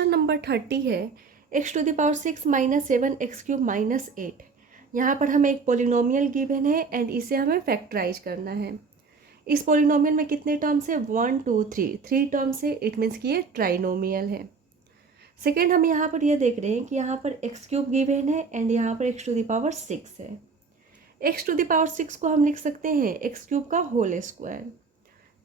Question number 30 है x to the power 6 minus 7 x cube minus 8। यहाँ पर हमें एक पोलिनोमियल गिवन है एंड इसे हमें फैक्टराइज करना है। इस पोलिनोमियल में कितने टर्म्स है? 1 2 3 3 टर्म्स है। इट मीन्स कि ये ट्राइनोमियल है। सेकेंड हम यहाँ पर ये देख रहे हैं कि यहाँ पर एक्स क्यूब गिवन है एंड यहाँ पर एक्स टू द पावर 6 है। एक्स टू द पावर 6 को हम लिख सकते हैं एक्स क्यूब का whole square.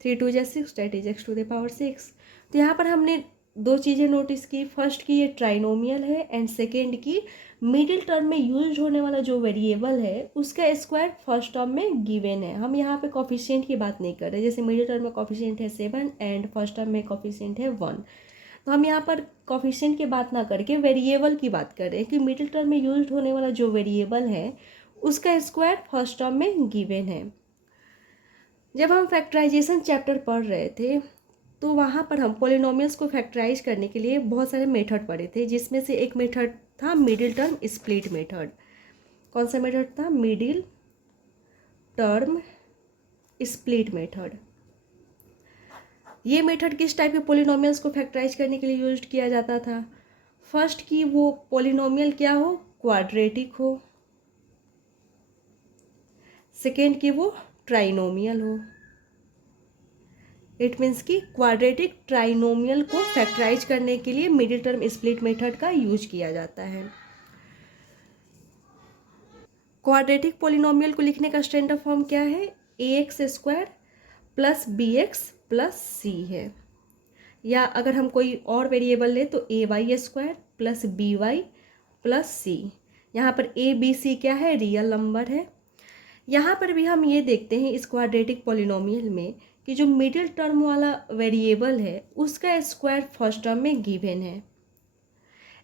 3 2 6 that is x to the power 6। तो यहाँ पर हमने दो चीज़ें नोटिस की। फर्स्ट की ये ट्राइनोमियल है एंड सेकेंड की मिडिल टर्म में यूज होने वाला जो वेरिएबल है उसका स्क्वायर फर्स्ट टर्म में गिवन है। हम यहाँ पे कॉफिशिएंट की बात नहीं कर रहे। जैसे मिडिल टर्म में कॉफिशिएंट है 7 एंड फर्स्ट टर्म में कॉफिशिएंट है 1। तो हम यहाँ पर कॉफिशिएंट की बात ना करके वेरिएबल की बात कर रहे हैं कि मिडिल टर्म में यूज होने वाला जो वेरिएबल है उसका स्क्वायर फर्स्ट टर्म में गिवन है। जब हम फैक्टराइजेशन चैप्टर पढ़ रहे थे तो वहाँ पर हम पोलिनोमियल्स को फैक्टराइज करने के लिए बहुत सारे मेथड पढ़े थे, जिसमें से एक मेथड था मिडिल टर्म स्प्लिट मेथड। कौन सा मेथड था? Middle term split method. ये मेथड किस टाइप के पोलिनोमियल्स को फैक्टराइज करने के लिए यूज किया जाता था? फर्स्ट की वो पोलिनोमियल क्या हो? क्वाड्रेटिक हो। सेकेंड की वो ट्राइनोमियल हो। इट मीन्स कि क्वाड्रेटिक ट्राइनोमियल को फैक्टराइज करने के लिए मिडिल टर्म स्प्लिट मेथड का यूज किया जाता है। क्वाड्रेटिक पोलिनोमियल को लिखने का स्टैंडर्ड फॉर्म क्या है? A X square plus B X plus C है। या अगर हम कोई और वेरिएबल ले तो A Y square plus B Y plus C. यहाँ पर ए बी सी क्या है? रियल नंबर है। यहाँ पर भी हम ये देखते हैं इस क्वाड्रेटिक पोलिनोमियल में कि जो मिडिल टर्म वाला वेरिएबल है उसका स्क्वायर फर्स्ट टर्म में गिवन है।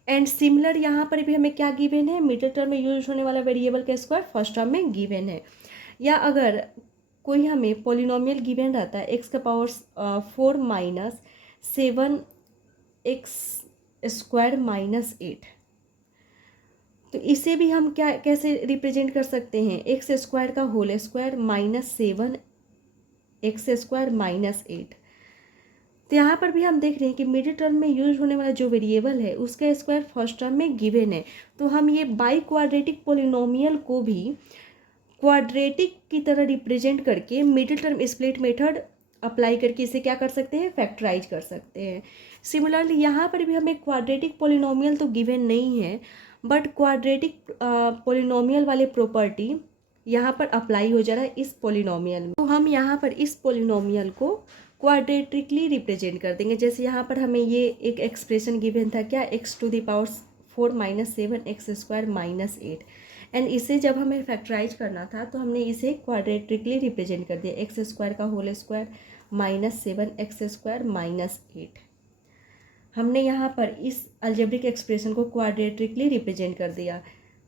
एंड सिमिलर यहाँ पर भी हमें क्या गिवन है? मिडिल टर्म में यूज होने वाला वेरिएबल का स्क्वायर फर्स्ट टर्म में गिवन है। या अगर कोई हमें पोलिनोमियल गिवन रहता है एक्स का power 4 minus 7 x square minus 8, तो इसे भी हम क्या कैसे रिप्रेजेंट कर सकते हैं? एक्स स्क्वायर का whole square minus 7 x square minus 8। तो यहाँ पर भी हम देख रहे हैं कि मिडिल टर्म में यूज होने वाला जो वेरिएबल है उसका स्क्वायर फर्स्ट टर्म में गिवन है। तो हम ये बाई क्वाड्रेटिक पोलिनोमियल को भी क्वाड्रेटिक की तरह रिप्रेजेंट करके middle term split method apply करके इसे क्या कर सकते हैं? फैक्टराइज कर सकते हैं। सिमिलरली यहाँ पर भी हमें क्वाड्रेटिक पोलिनोमियल तो गिवन नहीं है, बट क्वाड्रेटिक पोलिनोमियल वाले प्रॉपर्टी यहाँ पर अप्लाई हो जा रहा है इस पोलिनोमियल में। तो हम यहाँ पर इस पोलिनोमियल को क्वाड्रेटिकली रिप्रेजेंट कर देंगे। जैसे यहाँ पर हमें ये एक एक्सप्रेशन गिवन था क्या? X to the power 4 minus 7 x square minus 8। And इसे जब हमें फैक्टराइज करना था तो हमने इसे क्वाड्रेटिकली रिप्रेजेंट कर दिया। एक्स स्क्वायर का whole square minus 7 x square minus 8। हमने यहाँ पर इस अलजेब्रिक एक्सप्रेशन को क्वाड्रेटिकली रिप्रेजेंट कर दिया।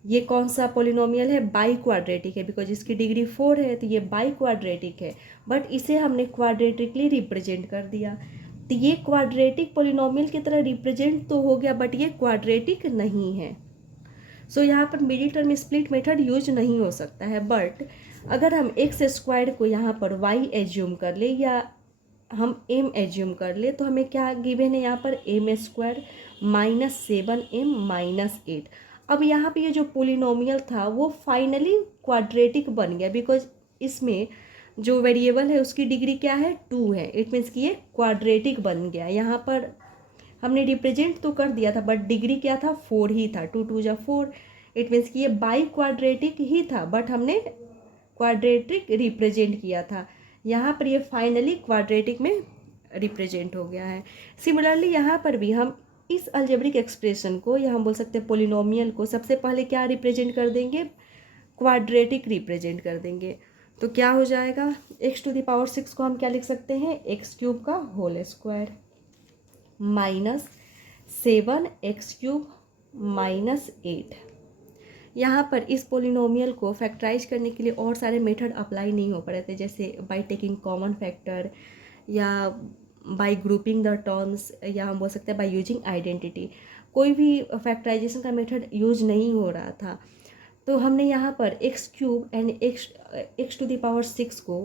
ये कौन सा पोलिनोमियल है? बाई क्वाड्रेटिक है, बिकॉज इसकी डिग्री 4 है तो ये बाई क्वाड्रेटिक है, बट इसे हमने क्वाड्रेटिकली रिप्रेजेंट कर दिया। तो ये क्वाड्रेटिक पोलिनोमियल की तरह रिप्रेजेंट तो हो गया, बट ये क्वाड्रेटिक नहीं है। सो यहाँ पर middle term split method use नहीं हो सकता है। बट अगर हम एक्स स्क्वायर को यहाँ पर वाई एज्यूम कर ले या हम एम एज्यूम कर ले तो हमें क्या गिवन है? यहाँ पर M square minus 7m minus 8। अब यहाँ पे ये जो पोलिनोमियल था वो फाइनली क्वाड्रेटिक बन गया, बिकॉज इसमें जो वेरिएबल है उसकी डिग्री क्या है? 2 है। इट मीन्स कि ये क्वाड्रेटिक बन गया। यहाँ पर हमने रिप्रेजेंट तो कर दिया था बट डिग्री क्या था? 4 ही था। 2 2 जा 4। इट मीन्स कि ये बाई क्वाड्रेटिक ही था, बट हमने क्वाड्रेटिक रिप्रेजेंट किया था। यहाँ पर ये फाइनली क्वाड्रेटिक में रिप्रेजेंट हो गया है। सिमिलरली यहाँ पर भी हम इस अलजेब्रिक एक्सप्रेशन को या हम बोल सकते हैं पोलिनोमियल को सबसे पहले क्या रिप्रेजेंट कर देंगे? क्वाड्रेटिक रिप्रेजेंट कर देंगे। तो क्या हो जाएगा? एक्स टू द पावर 6 को हम क्या लिख सकते हैं? एक्स क्यूब का whole square minus 7 x cube minus 8। यहाँ पर इस पोलिनोमियल को फैक्टराइज करने के लिए और सारे मेथड अप्लाई नहीं हो पड़े थे, जैसे बाय टेकिंग कॉमन फैक्टर या बाय ग्रुपिंग द टर्म्स, या हम बोल सकते हैं बाय यूजिंग आइडेंटिटी। कोई भी फैक्टराइजेशन का मेथड यूज नहीं हो रहा था। तो हमने यहाँ पर x cube and x to the power 6 को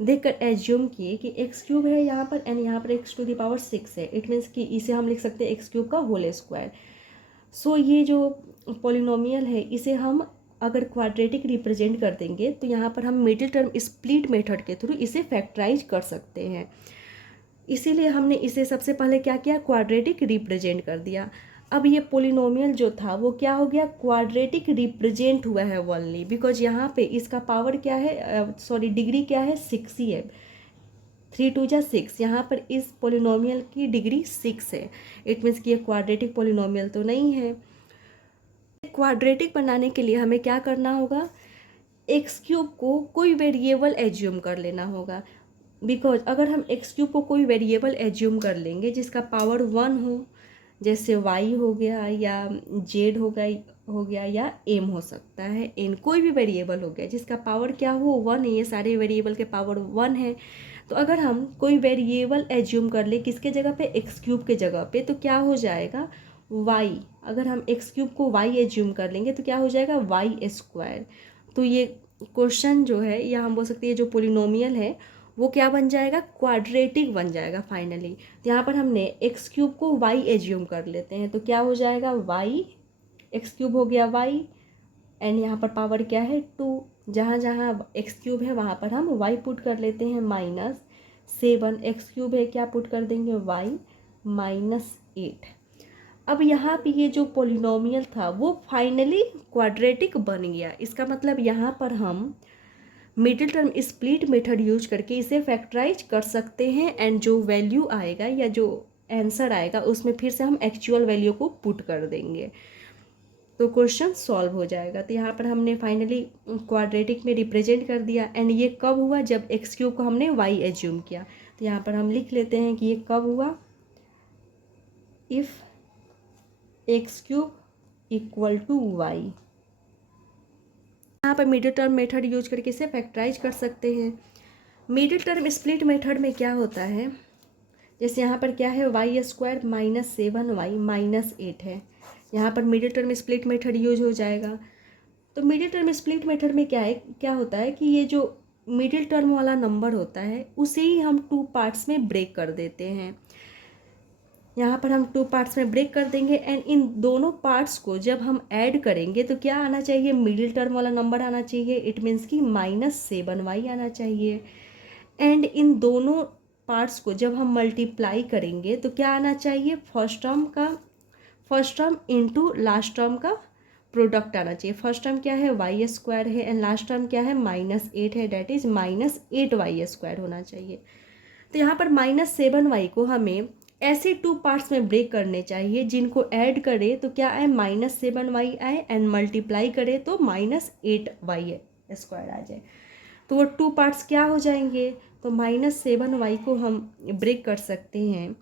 देखकर एज्यूम किए कि एक्स क्यूब है यहाँ पर एंड यहाँ पर एक्स टू द पावर 6 है। इट मीन्स कि इसे हम लिख सकते हैं एक्स क्यूब का होल स्क्वायर। सो ये जो पॉलिनोमियल है इसे हम अगर क्वाड्रेटिक रिप्रेजेंट कर देंगे तो यहाँ पर हम मिडिल टर्म स्प्लिट मेथड के थ्रू इसे फैक्टराइज कर सकते हैं। इसीलिए हमने इसे सबसे पहले क्या किया, क्वाड्रेटिक रिप्रेजेंट कर दिया। अब ये पोलिनोमियल जो था वो क्या हो गया, क्वाड्रेटिक रिप्रेजेंट हुआ है ओनली बिकॉज यहाँ पे इसका पावर क्या है, सॉरी डिग्री क्या है, 6 ही है। 3 2 जा 6, यहाँ पर इस पोलिनोमियल की डिग्री 6 है। इट मीन्स कि ये क्वाड्रेटिक पोलिनोमियल तो नहीं है। क्वाड्रेटिक बनाने के लिए हमें क्या करना होगा, एक्स क्यूब को कोई वेरिएबल एज्यूम कर लेना होगा। बिकॉज अगर हम एक्स क्यूब को कोई वेरिएबल एज्यूम कर लेंगे जिसका पावर 1 हो, जैसे y हो गया या z हो गया या m हो सकता है, n कोई भी वेरिएबल हो गया जिसका पावर क्या हो 1 है, ये सारे वेरिएबल के पावर 1 है। तो अगर हम कोई वेरिएबल एज्यूम कर ले किसके जगह पे, एक्स क्यूब के जगह पे, तो क्या हो जाएगा y। अगर हम एक्स क्यूब को y एज्यूम कर लेंगे तो क्या हो जाएगा y स्क्वायर। तो ये क्वेश्चन जो है या हम बोल सकते हैं जो पोलिनोमियल है वो क्या बन जाएगा, क्वाड्रेटिक बन जाएगा फाइनली। तो यहाँ पर हमने एक्स क्यूब को y एज्यूम कर लेते हैं तो क्या हो जाएगा y, एक्स क्यूब हो गया y एंड यहाँ पर पावर क्या है 2। जहाँ जहाँ एक्स क्यूब है वहाँ पर हम y पुट कर लेते हैं -7, एक्स क्यूब है क्या पुट कर देंगे y -8। अब यहाँ पे ये जो पोलिनोमियल था वो फाइनली क्वाड्रेटिक बन गया। इसका मतलब यहाँ पर हम middle term split method use करके इसे फैक्टराइज कर सकते हैं एंड जो वैल्यू आएगा या जो आंसर आएगा उसमें फिर से हम एक्चुअल वैल्यू को पुट कर देंगे तो क्वेश्चन सॉल्व हो जाएगा। तो यहाँ पर हमने फाइनली क्वाड्रेटिक में रिप्रेजेंट कर दिया एंड ये कब हुआ, जब एक्स क्यूब को हमने y एज्यूम किया। तो यहाँ पर हम लिख लेते हैं कि ये कब हुआ, if x cube equal to y। यहाँ पर मिडिल टर्म मेथड यूज करके इसे फैक्टराइज कर सकते हैं। मिडिल टर्म स्प्लिट मेथड में क्या होता है, जैसे यहाँ पर क्या है y स्क्वायर -7y -8 है, यहाँ पर middle term split method use हो जाएगा। तो मिडिल टर्म स्प्लिट मेथड में क्या होता है कि ये जो मिडिल टर्म वाला नंबर होता है उसे ही हम 2 पार्ट्स में ब्रेक कर देते हैं। यहाँ पर हम 2 पार्ट्स में ब्रेक कर देंगे एंड इन दोनों पार्ट्स को जब हम ऐड करेंगे तो क्या आना चाहिए, मिडिल टर्म वाला नंबर आना चाहिए। इट मीन्स कि -7y आना चाहिए। एंड इन दोनों पार्ट्स को जब हम मल्टीप्लाई करेंगे तो क्या आना चाहिए, first term into last term का प्रोडक्ट आना चाहिए। फर्स्ट टर्म क्या है y स्क्वायर है एंड लास्ट टर्म क्या है -8 है, डेट इज़ -8y स्क्वायर होना चाहिए। तो यहाँ पर -7y को हमें ऐसे 2 पार्ट्स में ब्रेक करने चाहिए जिनको ऐड करें तो क्या आए -7y आए एंड मल्टीप्लाई करें तो -8y स्क्वायर आ जाए। तो वो 2 पार्ट्स क्या हो जाएंगे, तो -7y को हम ब्रेक कर सकते हैं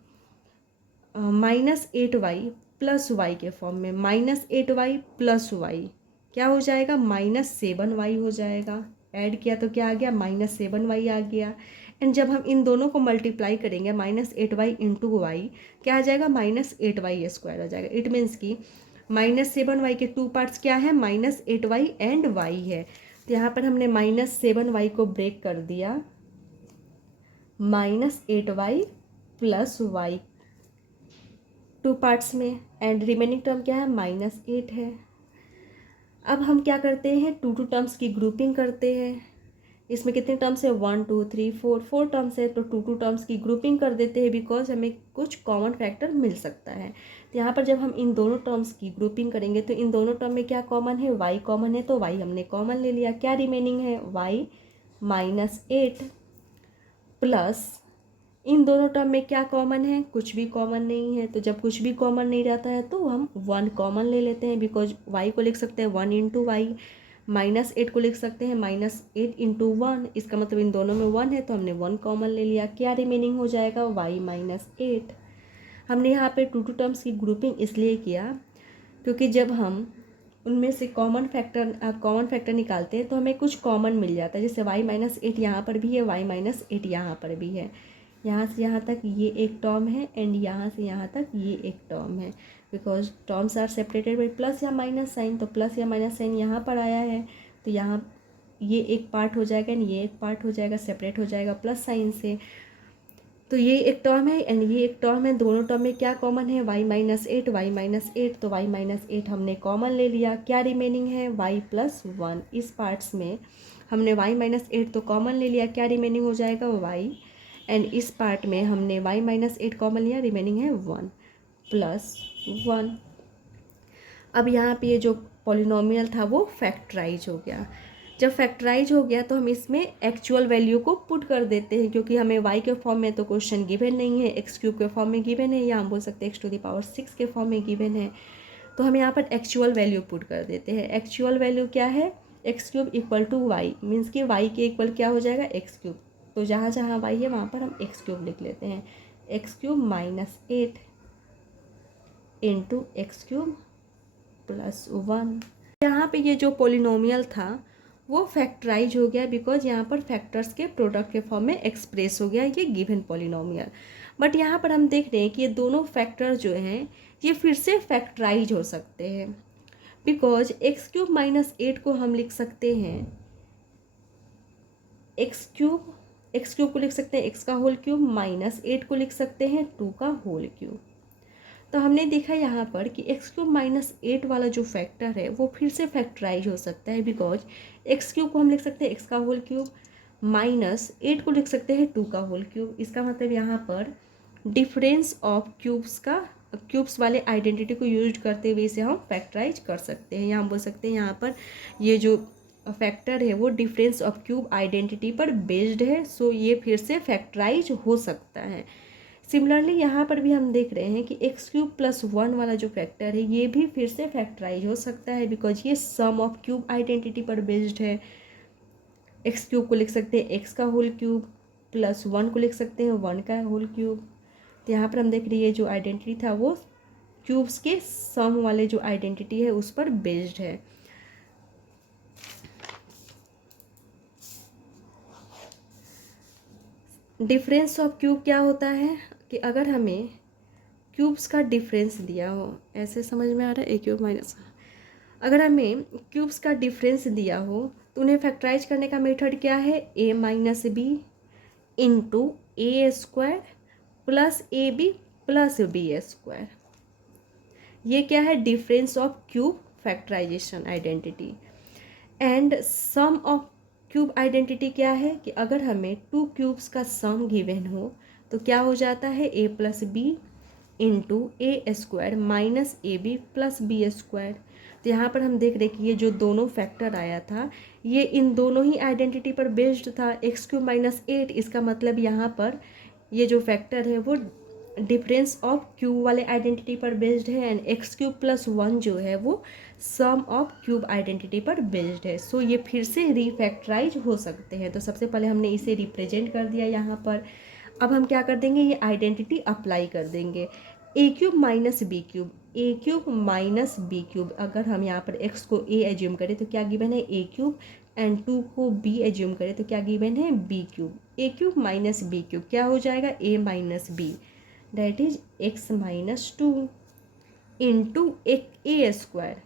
-8y प्लस y के फॉर्म में। -8y प्लस y क्या हो जाएगा, -7y हो जाएगा। ऐड किया तो क्या आ गया, -7y आ गया। एंड जब हम इन दोनों को मल्टीप्लाई करेंगे -8y इंटू वाई क्या आ जाएगा, -8y स्क्वायर हो जाएगा। इट मीन्स कि -7y के 2 पार्ट्स क्या है, -8y एंड y है। तो यहाँ पर हमने -7y को ब्रेक कर दिया -8y प्लस y 2 पार्ट्स में एंड रिमेनिंग टर्म क्या है, -8 है। अब हम क्या करते हैं, 2 टर्म्स की ग्रुपिंग करते हैं। इसमें कितने टर्म्स है, 1 2 3 4 टर्म्स है तो 2 टर्म्स की ग्रुपिंग कर देते हैं बिकॉज हमें कुछ कॉमन फैक्टर मिल सकता है। तो यहाँ पर जब हम इन दोनों टर्म्स की ग्रुपिंग करेंगे तो इन दोनों टर्म में क्या कॉमन है, y कॉमन है तो y हमने कॉमन ले लिया। क्या रिमेनिंग है, y -8 प्लस इन दोनों टर्म में क्या कॉमन है, कुछ भी कॉमन नहीं है। तो जब कुछ भी कॉमन नहीं रहता है तो हम 1 कॉमन ले लेते हैं बिकॉज y को लिख सकते हैं 1 इंटू वाई, -8 को लिख सकते हैं -8 इंटू 1, इसका मतलब इन दोनों में 1 है तो हमने 1 कॉमन ले लिया। क्या रिमेनिंग हो जाएगा, y -8। हमने यहाँ पे 2 टर्म्स की ग्रुपिंग इसलिए किया क्योंकि जब हम उनमें से कॉमन फैक्टर निकालते हैं तो हमें कुछ कॉमन मिल जाता है। जैसे y -8 यहाँ पर भी है, y -8 यहाँ पर भी है, यहाँ से यहाँ तक ये एक टर्म है एंड यहाँ से यहाँ तक ये एक टर्म है because terms are separated by plus या माइनस साइन। तो प्लस या माइनस साइन यहाँ पर आया है तो यहाँ ये एक पार्ट हो जाएगा एंड ये एक पार्ट हो जाएगा, सेपरेट हो जाएगा प्लस साइन से। तो ये एक टर्म है एंड ये एक टर्म है, दोनों टर्म में क्या कॉमन है, y minus eight, y minus eight. तो y माइनस एट हमने कॉमन ले लिया, क्या रिमेनिंग है y प्लस वन। इस पार्ट्स में हमने y माइनस एट तो कॉमन ले लिया, क्या रिमेनिंग हो जाएगा y, एंड इस पार्ट में हमने y माइनस एट कॉमन लिया, रिमेनिंग है वन प्लस वन। अब यहाँ पे ये जो पॉलिनोमियल था वो फैक्टराइज हो गया। जब फैक्टराइज हो गया तो हम इसमें एक्चुअल वैल्यू को पुट कर देते हैं, क्योंकि हमें y के फॉर्म में तो क्वेश्चन गिवन नहीं है, एक्स क्यूब के फॉर्म में गिवन है, या हम बोल सकते हैं एक्स टू द पावर 6 के फॉर्म में गिवन है। तो हम यहाँ पर एक्चुअल वैल्यू पुट कर देते हैं। एक्चुअल वैल्यू क्या है, x cube equal to y, means कि y के इक्वल क्या हो जाएगा, एक्स क्यूब। तो जहाँ जहाँ y है वहाँ पर हम एक्स क्यूब लिख लेते हैं, x cube minus eight into x cube plus one. यहाँ पे ये जो पोलिनोमियल था वो फैक्टराइज हो गया, बिकॉज यहाँ पर फैक्टर्स के प्रोडक्ट के फॉर्म में एक्सप्रेस हो गया ये गिवन पोलिनोमियल। बट यहाँ पर हम देख रहे हैं कि ये दोनों फैक्टर जो हैं ये फिर से फैक्टराइज हो सकते हैं, because x cube minus eight को हम लिख सकते हैं एक्स क्यूब को लिख सकते हैं एक्स का होल क्यूब, माइनस एट को लिख सकते हैं टू का होल क्यूब। तो हमने देखा यहाँ पर कि एक्स क्यूब माइनस एट वाला जो फैक्टर है वो फिर से फैक्टराइज हो सकता है, बिकॉज एक्स क्यूब को हम लिख सकते हैं एक्स का होल क्यूब, माइनस एट को लिख सकते हैं टू का होल क्यूब। इसका मतलब यहाँ पर डिफरेंस ऑफ क्यूब्स वाले आइडेंटिटी को यूज करते हुए इसे हम फैक्टराइज कर सकते हैं। यहाँ हम बोल सकते हैं यहाँ पर ये जो फैक्टर है वो डिफरेंस ऑफ क्यूब आइडेंटिटी पर बेस्ड है, सो ये फिर से फैक्टराइज हो सकता है। सिमिलरली यहाँ पर भी हम देख रहे हैं कि एक्स क्यूब प्लस वन वाला जो फैक्टर है ये भी फिर से फैक्टराइज हो सकता है, बिकॉज ये सम ऑफ क्यूब आइडेंटिटी पर बेस्ड है। एक्स क्यूब को लिख सकते हैं एक्स का होल क्यूब, प्लस वन को लिख सकते हैं वन का होल क्यूब। तो यहाँ पर हम देख रही है जो आइडेंटिटी था वो क्यूब्स के सम वाले जो आइडेंटिटी है उस पर बेस्ड है। डिफरेंस ऑफ क्यूब क्या होता है कि अगर हमें क्यूब्स का डिफरेंस दिया हो, ऐसे समझ में आ रहा है, ए क्यूब माइनस, अगर हमें क्यूब्स का डिफरेंस दिया हो तो उन्हें फैक्टराइज करने का मेथड क्या है, A minus B into A square plus A B plus B square. ये क्या है, difference of cube factorisation identity. And sum of cube identity क्या है कि अगर हमें टू क्यूब्स का सम गिवन हो तो क्या हो जाता है, A plus B into A square minus A B plus B square. तो यहाँ पर हम देख रहे हैं कि ये जो दोनों फैक्टर आया था ये इन दोनों ही आइडेंटिटी पर बेस्ड था, एक्स क्यूब माइनस एट। इसका मतलब यहाँ पर ये जो फैक्टर है वो डिफरेंस ऑफ क्यूब वाले आइडेंटिटी पर बेस्ड है, and x cube plus one जो है वो सम ऑफ क्यूब आइडेंटिटी पर बेस्ड है। सो ये फिर से रीफैक्टराइज हो सकते हैं। तो सबसे पहले हमने इसे रिप्रेजेंट कर दिया यहाँ पर। अब हम क्या कर देंगे, ये आइडेंटिटी अप्लाई कर देंगे, ए cube minus B cube, A cube minus B cube. अगर हम यहाँ पर एक्स को ए एज्यूम करें तो क्या गिवन है, ए क्यूब, एंड टू को बी एज्यूम करें तो क्या गिवन है, B cube. A cube minus B cube क्या हो जाएगा, A minus B, that is X minus two into एक A square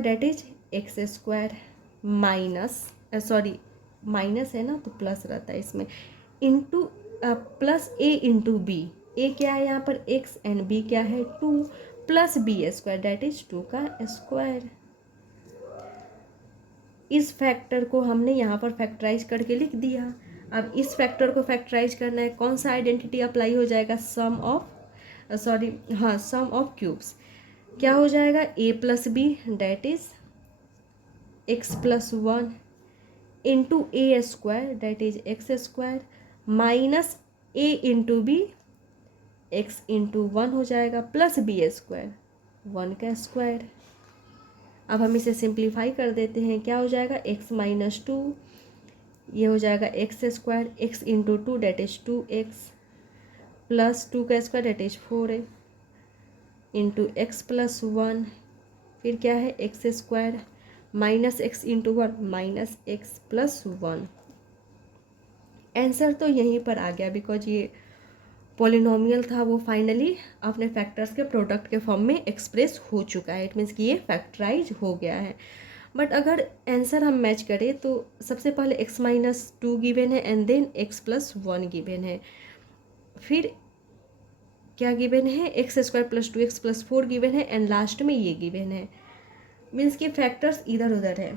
that is X square minus, sorry minus है ना तो प्लस रहता है इसमें, into plus A into B. A क्या है यहाँ पर एक्स एंड बी क्या है two, plus B square that is to का स्क्वायर। इस फैक्टर को हमने यहाँ पर फैक्टराइज करके लिख दिया। अब इस फैक्टर को फैक्टराइज करना है, कौन सा आइडेंटिटी अप्लाई हो जाएगा, सम ऑफ क्यूब्स। क्या हो जाएगा, A plus B that is X plus one into A square that is X square minus A into B X into one हो जाएगा प्लस बी स्क्वायर वन का स्क्वायर। अब हम इसे सिंप्लीफाई कर देते हैं, क्या हो जाएगा, एक्स माइनस टू, ये हो जाएगा X square, X into two that is two X plus two का square that is four into X plus one, फिर क्या है X square minus X into one minus X plus one. Answer तो यहीं पर आ गया, बिकॉज ये polynomial था वो फाइनली अपने फैक्टर्स के प्रोडक्ट के फॉर्म में एक्सप्रेस हो चुका है। इट मीन्स कि ये फैक्टराइज हो गया है। बट अगर आंसर हम मैच करें तो सबसे पहले x-2 गिवन है एंड देन x+1 गिवन है, फिर क्या गिवन है x² + 2x+4 गिवन है एंड लास्ट में ये गिवन है, मीन्स कि फैक्टर्स इधर उधर है।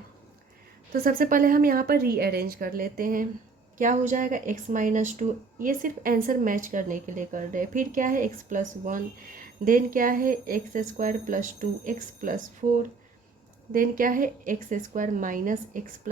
तो सबसे पहले हम यहाँ पर रीअरेंज कर लेते हैं, क्या हो जाएगा x-2, ये सिर्फ आंसर मैच करने के लिए कर रहे हैं, फिर क्या है x+1, देन क्या है x² + 2x+4, देन क्या है x² - x+,